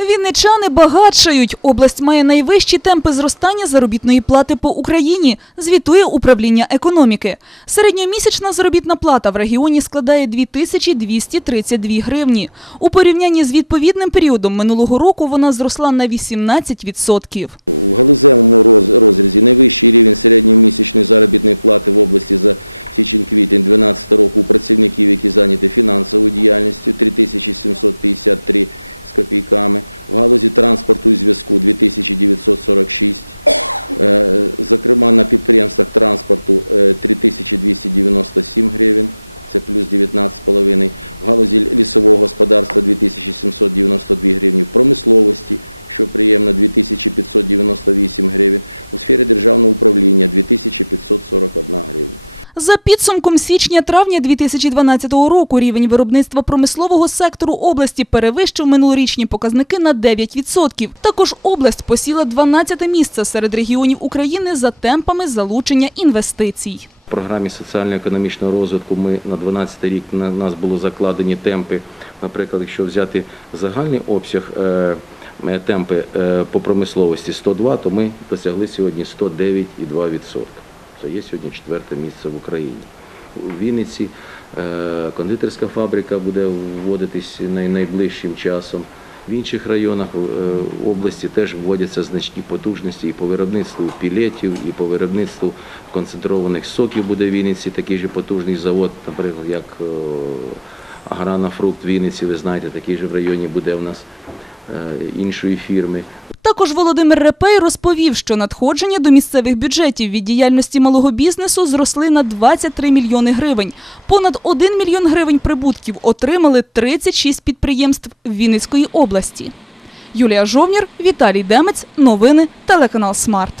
Вінничани багатшають. Область має найвищі темпи зростання заробітної плати по Україні, звітує управління економіки. Середньомісячна заробітна плата в регіоні складає 2232 гривні. У порівнянні з відповідним періодом минулого року вона зросла на 18%. За підсумком січня-травня 2012 року рівень виробництва промислового сектору області перевищив минулорічні показники на 9%. Також область посіла 12 місце серед регіонів України за темпами залучення інвестицій. В програмі соціально-економічного розвитку ми на 12 рік на нас було закладені темпи. Наприклад, якщо взяти загальний обсяг е, е, темпи е, по промисловості 102, то ми досягли сьогодні 109,2%. Це є сьогодні четверте місце в Україні. У Вінниці е, кондитерська фабрика буде вводитись найближчим часом. В інших районах е, області теж вводяться значні потужності і по виробництву пілетів, і по виробництву концентрованих соків буде в Вінниці такий же потужний завод, наприклад, як е, Аграна-фрукт в Вінниці, ви знаєте, такий же в районі буде в нас іншої фірми. Також Володимир Репей розповів, що надходження до місцевих бюджетів від діяльності малого бізнесу зросли на 23 мільйони гривень. Понад 1 мільйон гривень прибутків отримали 36 підприємств Вінницької області. Юлія Жовнір, Віталій Демець. Новини телеканал Смарт.